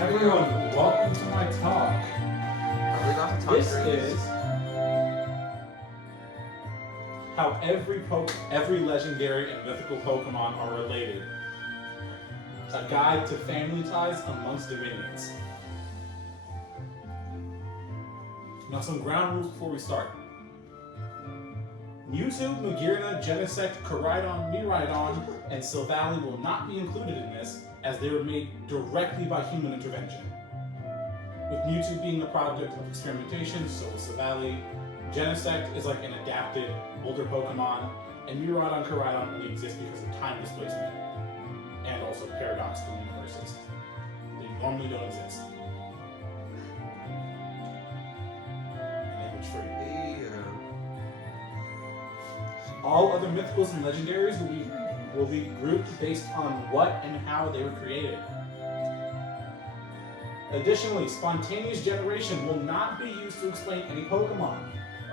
Everyone, welcome to my talk. Are we allowed to talk This during is how every legendary and mythical Pokemon are related. A guide to family ties amongst dominions. Now some ground rules before we start. Mewtwo, Magearna, Genesect, Koraidon, Miraidon, and Silvally will not be included in this as they were made directly by human intervention. With Mewtwo being the product of experimentation, so is Silvally. Genesect is like an adapted, older Pokemon, and Miraidon and Koraidon only exist because of time displacement and also paradoxical universes. They normally don't exist. Language free. All other mythicals and legendaries will be grouped based on what and how they were created. Additionally, spontaneous generation will not be used to explain any Pokemon,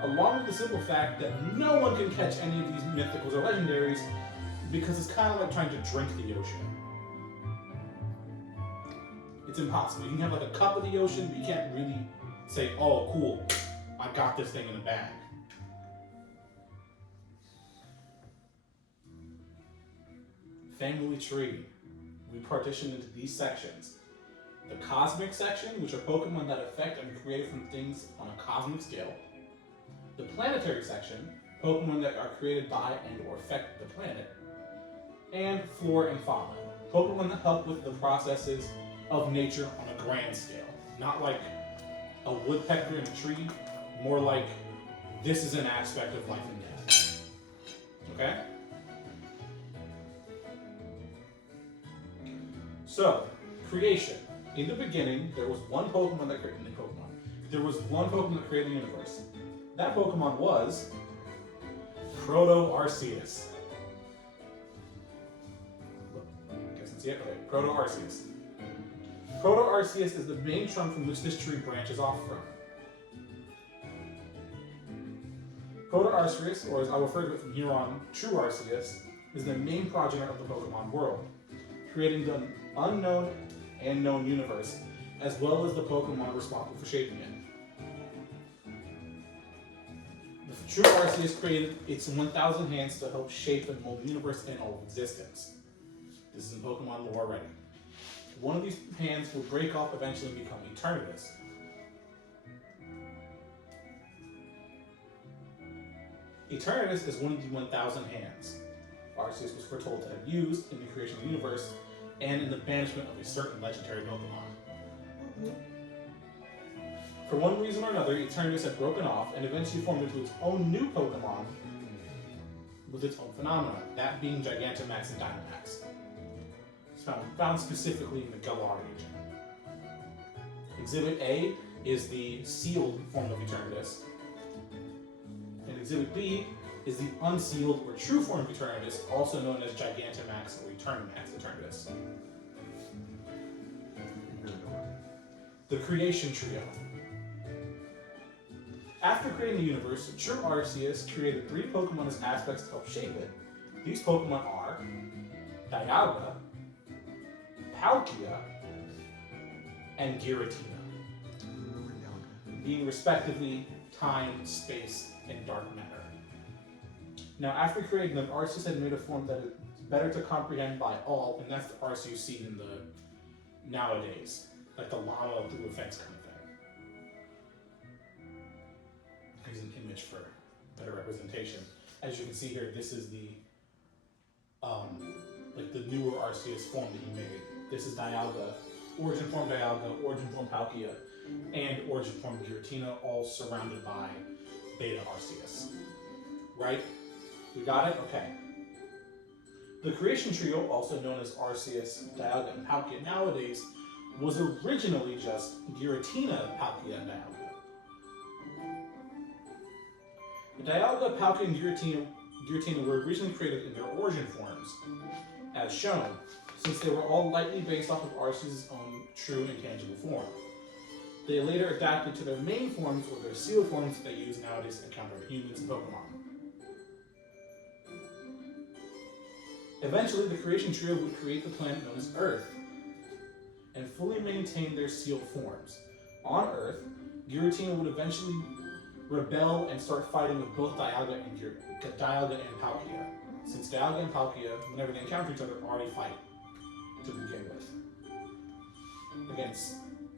along with the simple fact that no one can catch any of these mythicals or legendaries because it's kind of like trying to drink the ocean. It's impossible. You can have like a cup of the ocean, but you can't really say, oh, cool, I got this thing in a bag. Family tree. We partition into these sections. The cosmic section, which are Pokemon that affect and are created from things on a cosmic scale. The planetary section, Pokemon that are created by and or affect the planet. And flora and fauna, Pokemon that help with the processes of nature on a grand scale. Not like a woodpecker in a tree, more like this is an aspect of life and death. Okay? So, creation. In the beginning, there was one Pokemon that created the Pokemon. There was one Pokemon that created the universe. That Pokemon was Proto-Arceus. Guess it's it. Okay, Proto-Arceus. Proto-Arceus is the main trunk from which this tree branches off from. Proto-Arceus, or as I refer to it from here on, True Arceus, is the main progenitor of the Pokemon world, creating the unknown and known universe, as well as the Pokemon responsible for shaping it. The True Arceus created its 1,000 hands to help shape and mold the universe and all of existence. This is in Pokemon lore already. One of these hands will break off eventually and become Eternatus. Eternatus is one of the 1,000 hands Arceus was foretold to have used in the creation of the universe and in the banishment of a certain legendary Pokemon. For one reason or another, Eternatus had broken off and eventually formed into its own new Pokemon with its own phenomena, that being Gigantamax and Dynamax. It's found specifically in the Galar region. Exhibit A is the sealed form of Eternatus, and Exhibit B is the unsealed or true form of Eternatus, also known as Gigantamax or Eternatus. The Creation Trio. After creating the universe, True Arceus created 3 Pokemon as aspects to help shape it. These Pokemon are Dialga, Palkia, and Giratina, being respectively time, space, and dark matter. Now, after creating them, Arceus had made a form that is better to comprehend by all, and that's the Arceus seen in the nowadays, like the llama through a fence kind of thing. Here's an image for better representation. As you can see here, this is the like the newer Arceus form that he made. This is Dialga, origin form Dialga, origin form Palkia, and origin form Giratina, all surrounded by Beta Arceus. Right? We got it? Okay. The Creation Trio, also known as Arceus, Dialga, and Palkia nowadays, was originally just Giratina, Palkia, and Dialga. The Dialga, Palkia, and Giratina were originally created in their origin forms, as shown, since they were all lightly based off of Arceus' own true and tangible form. They later adapted to their main forms or their sealed forms that they use nowadays to encounter humans and Pokemon. Eventually, the Creation Trio would create the planet known as Earth, and fully maintain their sealed forms. On Earth, Giratina would eventually rebel and start fighting with both Dialga and Palkia, since Dialga and Palkia, whenever they encounter each other, already fight to begin with.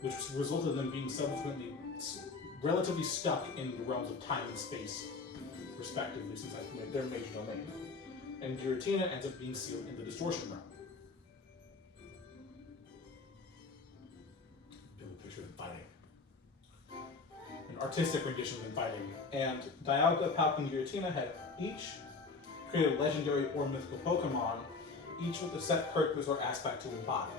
Which resulted in them being subsequently relatively stuck in the realms of time and space, respectively, since their major domain. And Giratina ends up being sealed in the Distortion realm. Build a picture of them fighting. An artistic rendition of them fighting. And Dialga, Palkia, and Giratina had each created a legendary or mythical Pokemon, each with a set purpose or aspect to embody.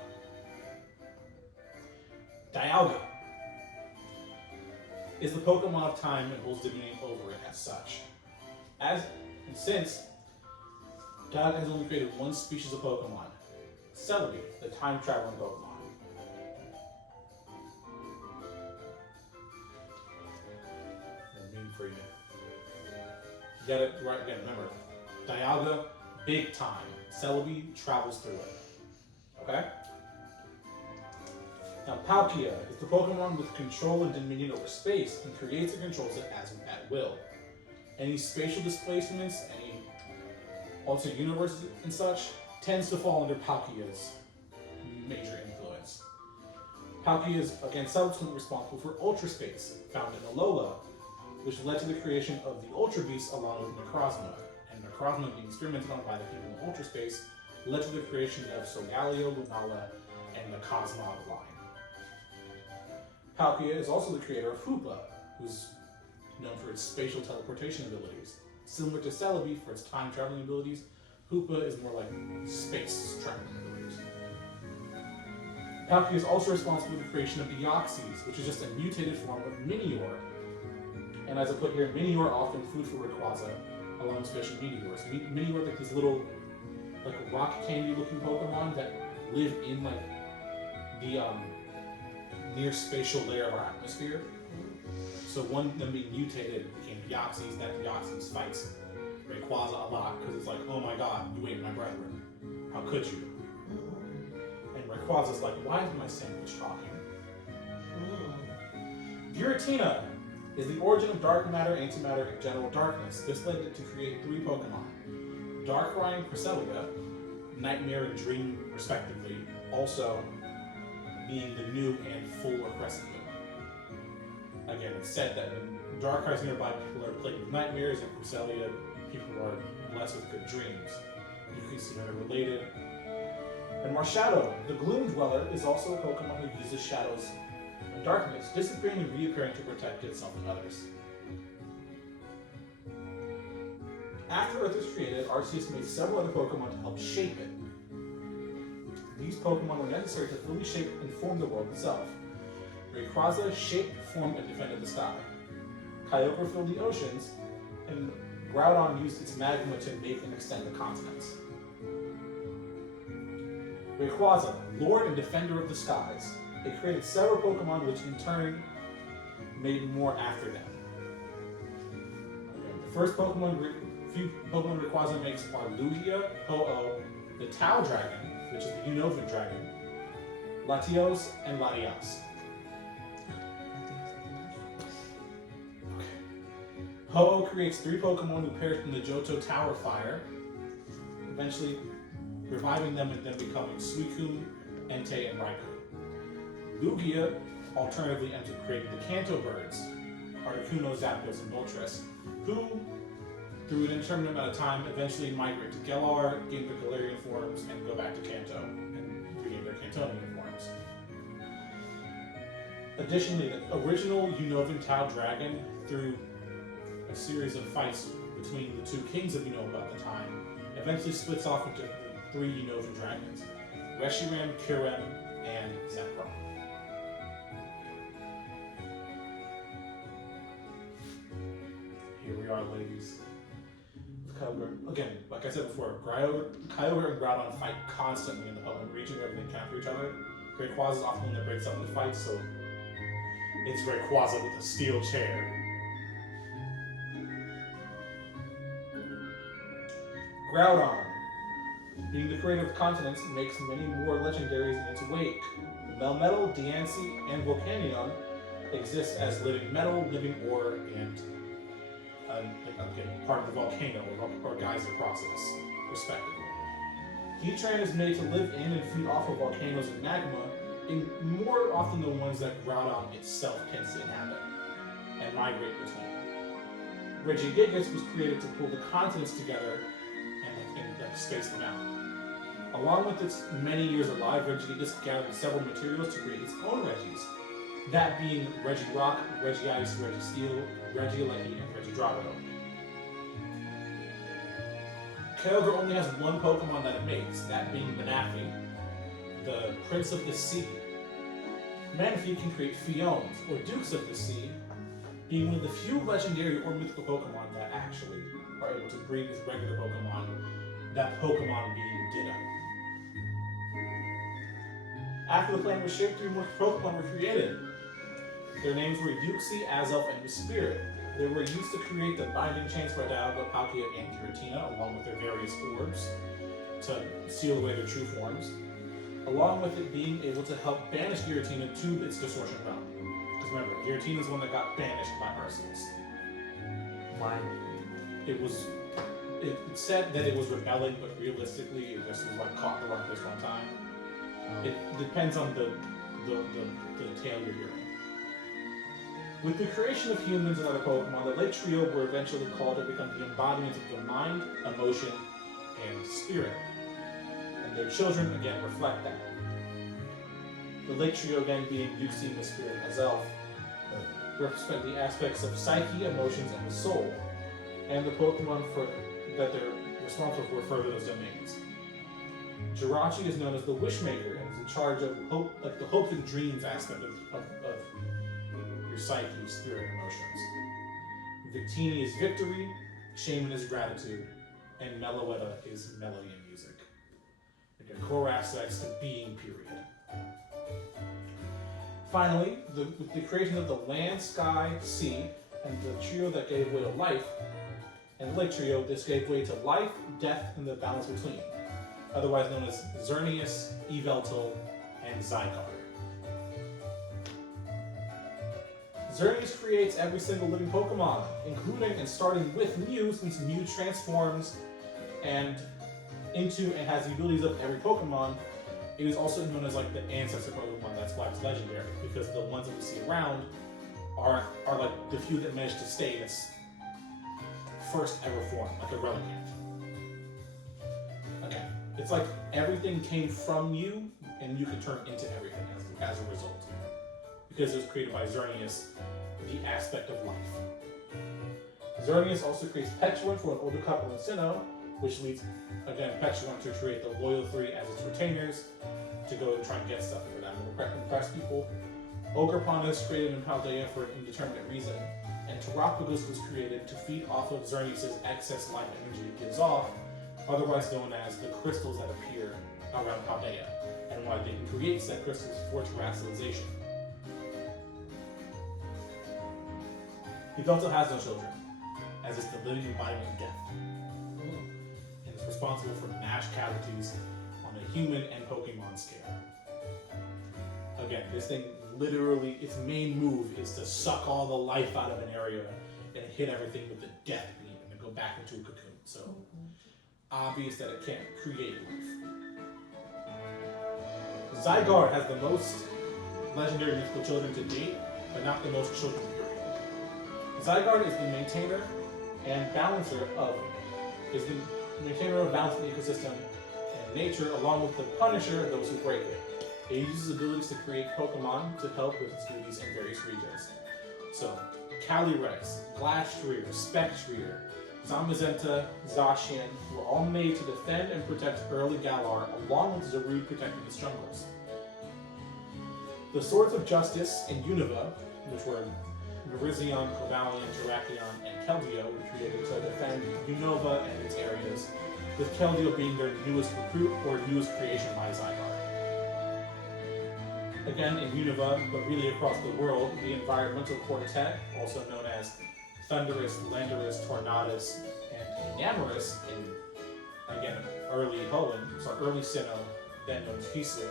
Dialga is the Pokemon of time and holds dominion over it as such. Since Dialga has only created one species of Pokemon, Celebi, the time-traveling Pokemon. I mean for you. You got it right again, remember. Dialga, big time. Celebi travels through it. Okay? Now, Palkia is the Pokemon with control and dominion over space and creates and controls it at will. Any spatial displacements, any alternate universes and such, tends to fall under Palkia's major influence. Palkia is, again, subsequently responsible for Ultra Space, found in Alola, which led to the creation of the Ultra Beast along with Necrozma. And Necrozma, being experimented on by the people in Ultra Space, led to the creation of Solgaleo, Lunala, and the Cosmog line. Palkia is also the creator of Hoopa, who's known for its spatial teleportation abilities. Similar to Celebi for its time-traveling abilities, Hoopa is more like space traveling abilities. Palkia is also responsible for the creation of Deoxys, which is just a mutated form of Minior. And as I put here, Minior often food for Rayquaza, along with special Meteors. Minior are like these little, like rock candy-looking Pokemon that live in like the near spatial layer of our atmosphere. So one of them being mutated became Deoxys. That Deoxys fights Rayquaza a lot because it's like, oh my god, you ate my brethren. How could you? And Rayquaza's like, why is my sandwich talking? Giratina is the origin of dark matter, antimatter, and general darkness. This led it to create 3 Pokemon. Darkrai, Cresselia, Nightmare and Dream, respectively, also being the new and full Crescent Moon. Again, it's said that when Darkrai's nearby, people are plagued with nightmares, and Cresselia, people are blessed with good dreams. You can see how they're related. And Marshadow, the Gloom Dweller, is also a Pokemon who uses shadows and darkness, disappearing and reappearing to protect itself and others. After Earth was created, Arceus made several other Pokemon to help shape it. These Pokemon were necessary to fully shape and form the world itself. Rayquaza shaped, formed, and defended the sky. Kyogre filled the oceans, and Groudon used its magma to make and extend the continents. Rayquaza, Lord and Defender of the Skies. It created several Pokemon which in turn made more after them. The first few Pokemon Rayquaza makes are Lugia, Ho-Oh, the Tau Dragon, which is the Unova Dragon, Latios, and Latias. Ho-Oh creates 3 Pokemon who perished in the Johto Tower fire, eventually reviving them and then becoming Suicune, Entei, and Raikou. Lugia alternatively ends up creating the Kanto birds, Articuno, Zapdos, and Moltres, who, through an indeterminate amount of time, eventually migrate to Galar, gain their Galarian forms, and go back to Kanto, and regain their Kantonian forms. Additionally, the original Unovan Tau Dragon, through a series of fights between the 2 kings of Unova at the time, eventually splits off into 3 Unovan dragons, Reshiram, Kyurem, and Zekrom. Here we are, ladies. Again, like I said before, Kyogre and Groudon fight constantly in the public region wherever they encounter each other. Rayquaza is often one that breaks up in the fight, so it's Rayquaza with a steel chair. Groudon, being the creator of continents, makes many more legendaries in its wake. Melmetal, Deancey, and Volcanion exist as living metal, living ore, and part of the volcano or geyser process, respectively. Heatran is made to live in and feed off of volcanoes and magma, and more often than ones that Groudon itself tends to inhabit and migrate between. Regigigas was created to pull the continents together and space them out. Along with its many years alive, Regigigas gathered several materials to create its own Regis, that being Regirock, Regice, Registeel, Regieleki, and Regidrago. Kyogre only has one Pokemon that it mates, that being Manaphy, the Prince of the Sea. Manaphy can create Phiones, or Dukes of the Sea, being one of the few legendary or mythical Pokemon that actually are able to breed with regular Pokemon, that Pokemon being Ditto. After the plan was shaped, 3 more Pokemon were created. Their names were Uxie, Azelf, and Spirit. They were used to create the binding chains for Dialga, Palkia, and Giratina, along with their various orbs, to seal away their true forms, along with it being able to help banish Giratina to its distortion realm. Because remember, Giratina is one that got banished by Arceus. Why? It said that it was rebelling, but realistically, it just was like caught the wrong place one time. It depends on the tale you're hearing. With the creation of humans and other Pokemon, the Lake Trio were eventually called to become the embodiment of the mind, emotion, and spirit. And their children, again, reflect that. The Lake Trio, again, being Uxie, the Spirit, and Azelf, represent the aspects of psyche, emotions, and the soul, and the Pokemon that they're responsible for further those domains. Jirachi is known as the Wishmaker and is in charge of hope, like the hopes and dreams aspect of your psyche, spirit, and emotions. Victini is victory, Shaman is gratitude, and Meloetta is melody and music. Again, core aspects to being, period. Finally, with the creation of the land, sky, sea, and the trio that gave way to life, and the Lake Trio, this gave way to life, death, and the balance between, otherwise known as Xerneas, Yveltal, and Zygarde. Xerneas creates every single living Pokemon, including and starting with Mew, since Mew transforms into and has the abilities of every Pokemon. It is also known as like the ancestor Pokemon, that's why it's legendary, because the ones that we see around are like the few that managed to stay in its first ever form, like a Relicanth. Okay, it's like everything came from you, and you could turn into everything as a result. Because it was created by Xerneas, the aspect of life. Xerneas also creates Petulant for an older couple in Sinnoh, which leads, again, Petulant to create the Loyal 3 as its retainers to go and try and get stuff for them and impress people. Ogerpon is created in Paldea for an indeterminate reason, and Terapagos was created to feed off of Xerneas' excess life energy it gives off, otherwise known as the crystals that appear around Paldea, and why they can create said crystals for terrestrialization. Yveltal has no children, as it's the living embodiment of death, and is responsible for mass casualties on a human and Pokemon scale. Again, this thing literally, its main move is to suck all the life out of an area and hit everything with the death beam and then go back into a cocoon. So, obvious that it can't create life. Zygarde has the most legendary mythical children to date, but not the most children. Zygarde is the maintainer and balancer of balance in the ecosystem and nature, along with the punisher of those who break it. It uses abilities to create Pokemon to help with its duties in various regions. So, Calyrex, Glastrier, Spectrier, Zamazenta, Zacian were all made to defend and protect early Galar, along with Zarude protecting its jungles. The Swords of Justice and Unova, which were Virizion, Cobalion, Terrakion, and Keldeo, were created to defend Unova and its areas, with Keldeo being their newest recruit or newest creation by Zygarde. Again, in Unova, but really across the world, the Environmental Quartet, also known as Thundurus, Landorus, Tornadus, and Enamorus, in, again, early Hoenn, so early Sinnoh, then known as Hisui,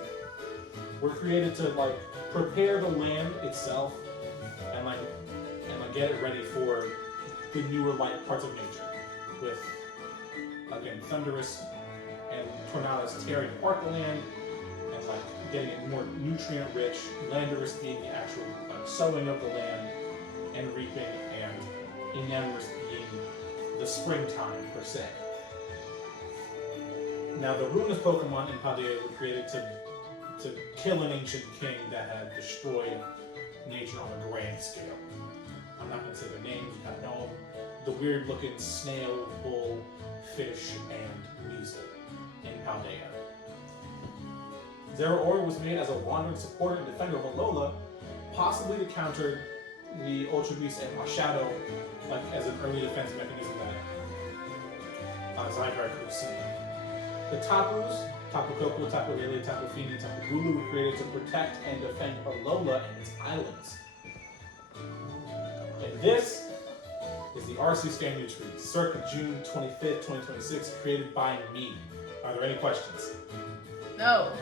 were created to like prepare the land itself and get it ready for the newer light parts of nature, with again thunderous and tornadoes tearing apart the land and like getting it more nutrient rich, landerous being the actual like sowing of the land and reaping, and inamorous being the springtime per se. Now the ruinous Pokemon in Paldea were created to kill an ancient king that had destroyed nature on a grand scale. I'm not going to say their names, you kind of know them. The weird looking snail, bull, fish, and weasel in Paldea. Zeraora was made as a wandering supporter and defender of Alola, possibly to counter the Ultra Beast and Marshadow, like as an early defense mechanism that Zygarde could have seen. The Tapus, Tapu Koko, Tapu Lele, Tapu Fini, Tapu Bulu were created to protect and defend Alola and its islands. And this is the Arceus Game New Tree, circa June 25th, 2026, created by me. Are there any questions? No.